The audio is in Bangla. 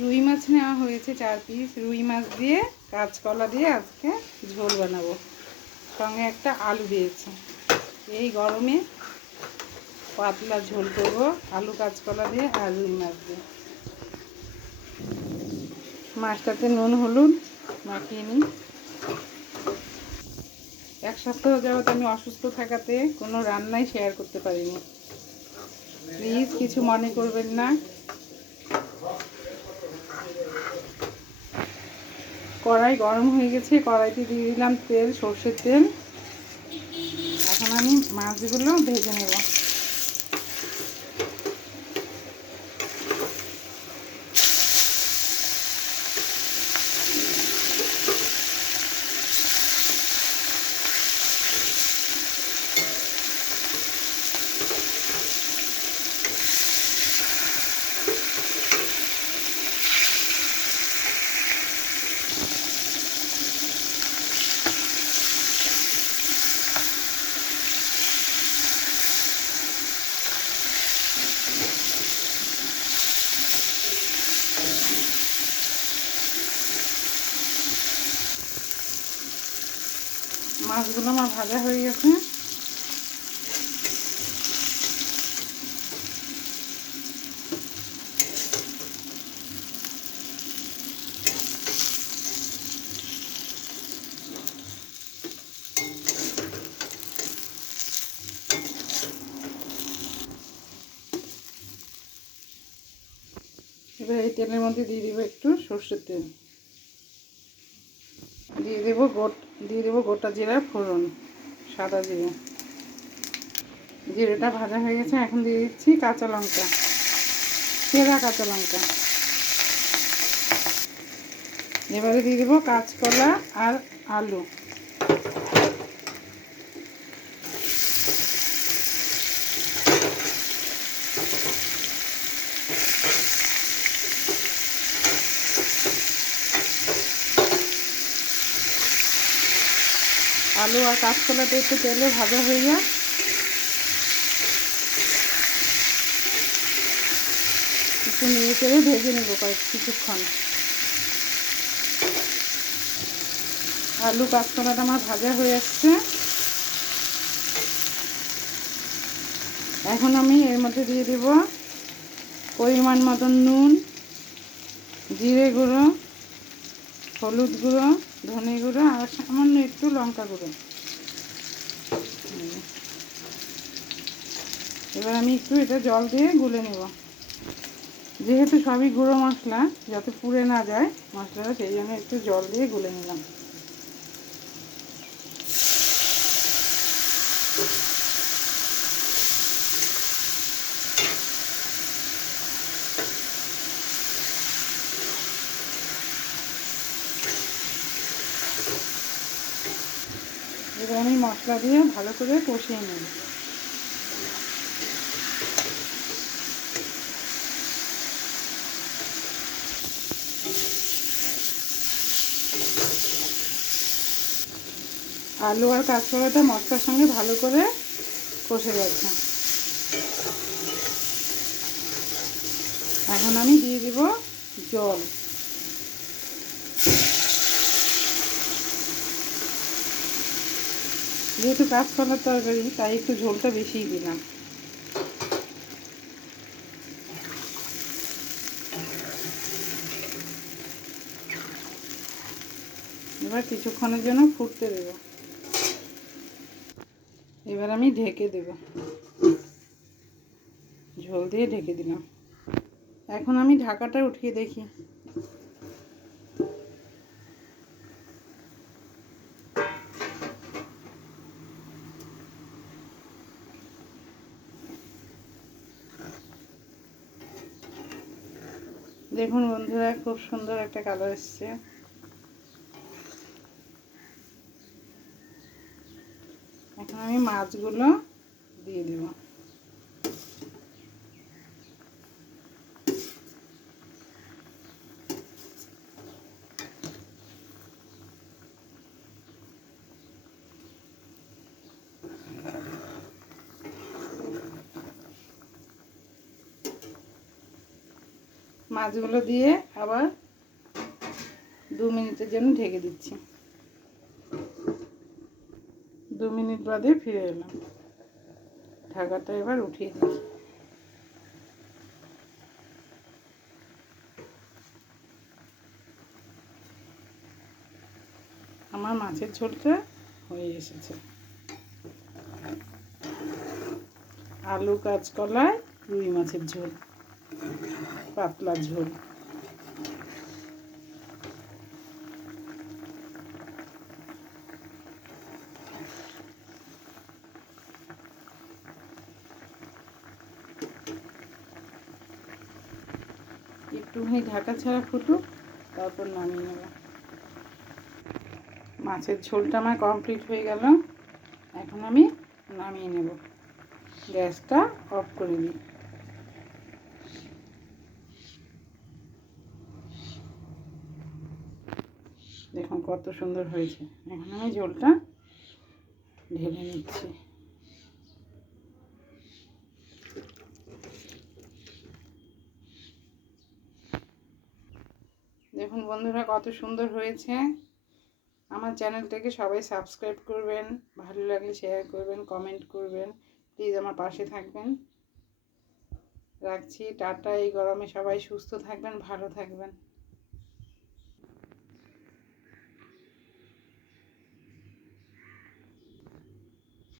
রুই মাছ নেওয়া হয়েছে 4 পিস। রুই মাছ দিয়ে কাঁচকলা দিয়ে আজকে ঝোল বানাবো, সঙ্গে একটা আলু দিয়েছি। এই গরমে পাতলা ঝোল করবো আলু কাঁচকলা দিয়ে আর রুই মাছ দিয়ে। মাছটাতে নুন হলুদ মাখিয়ে নিই। 1 সপ্তাহ যাবত আমি অসুস্থ থাকাতে কোনো রান্নাই শেয়ার করতে পারিনি, প্লিজ কিছু মনে করবেন না। কড়াই গরম হয়ে গেছে, কড়াইতে দিয়ে দিলাম তেল, সর্ষের তেল। এখন আমি মাছগুলো ভেজে নেব। মাছগুলো আমার ভাজা হয়ে গেছে। এবার এই তেলের মধ্যে দিয়ে দেবো একটু সর্ষের তেল, দিয়ে দেবো গোটা জিরা ফোড়ন, সাদা জিরা। জিরাটা ভাজা হয়ে গেছে, এখন দিয়ে দিচ্ছি কাঁচা লঙ্কা, চেরা কাঁচা লঙ্কা। এবারে দিয়ে দেবো কাঁচকলা আর আলু। আলু আর কাঁচকলাটা একটু তেলে ভাজা হয়ে যায়, একটু নেড়ে চেড়ে ভেজে নেবো কিছুক্ষণ। আলু কাঁচকলাটা আমার ভাজা হয়ে আসছে। এখন আমি এর মধ্যে দিয়ে দেব পরিমাণ মতন নুন, জিরে গুঁড়ো, হলুদ গুঁড়ো, ধনে গুঁড়ো আর সামান্য একটু লঙ্কা গুঁড়ো। এবার আমি একটু এটা জল দিয়ে গুলে নেব। যেহেতু সবই গুঁড়ো মশলা, যাতে পুড়ে না যায় মশলাটা, সেই জন্য একটু জল দিয়ে গুলে নিলাম। এবার আমি মশলা দিয়ে ভালো করে কষিয়ে নেব। আলু আর কাঁচকলাটা মশলার সঙ্গে ভালো করে কষে গেছে। এখন আমি দিয়ে দিব জল। যেহেতু কাঁচকলার তরকারি, তাই একটু ঝোলটা বেশিই দিলাম। এবার কিছুক্ষণের জন্য ফুটতে দেব। এবার আমি ঢেকে দেব, ঝোল দিয়ে ঢেকে দিলাম। এখন আমি ঢাকাটা উঠিয়ে দেখি। দেখুন বন্ধুরা, খুব সুন্দর একটা কালার এসছে। এখন আমি মাছগুলো দিয়ে দেব। মাছগুলো দিয়ে আবার 2 মিনিটের জন্য ঢেকে দিচ্ছি। 2 মিনিট বাদে ফিরে এলাম। ঢাকাটা এবার উঠিয়ে দিচ্ছি। আমার মাছের ঝোলটা হয়ে এসেছে। আলু কাঁচকলায় রুই মাছের ঝোল, পাতলা ঝোল। একটুখানি ঢাকা ছাড়া ফুটুক, তারপর নামিয়ে নেব। মাছের ঝোলটা আমার কমপ্লিট হয়ে গেল। এখন আমি নামিয়ে নেব। গ্যাসটা অফ করে দিই। দেখুন কত সুন্দর হয়েছে। এখন আমি ঝোলটা ঢেলে নিচ্ছি। দেখুন বন্ধুরা কত সুন্দর হয়েছে। আমার চ্যানেলটাকে সবাই সাবস্ক্রাইব করবেন, ভালো লাগলে শেয়ার করবেন, কমেন্ট করবেন, প্লিজ আমার পাশে থাকবেন। রাখছি, টাটা। এই গরমে সবাই সুস্থ থাকবেন, ভালো থাকবেন।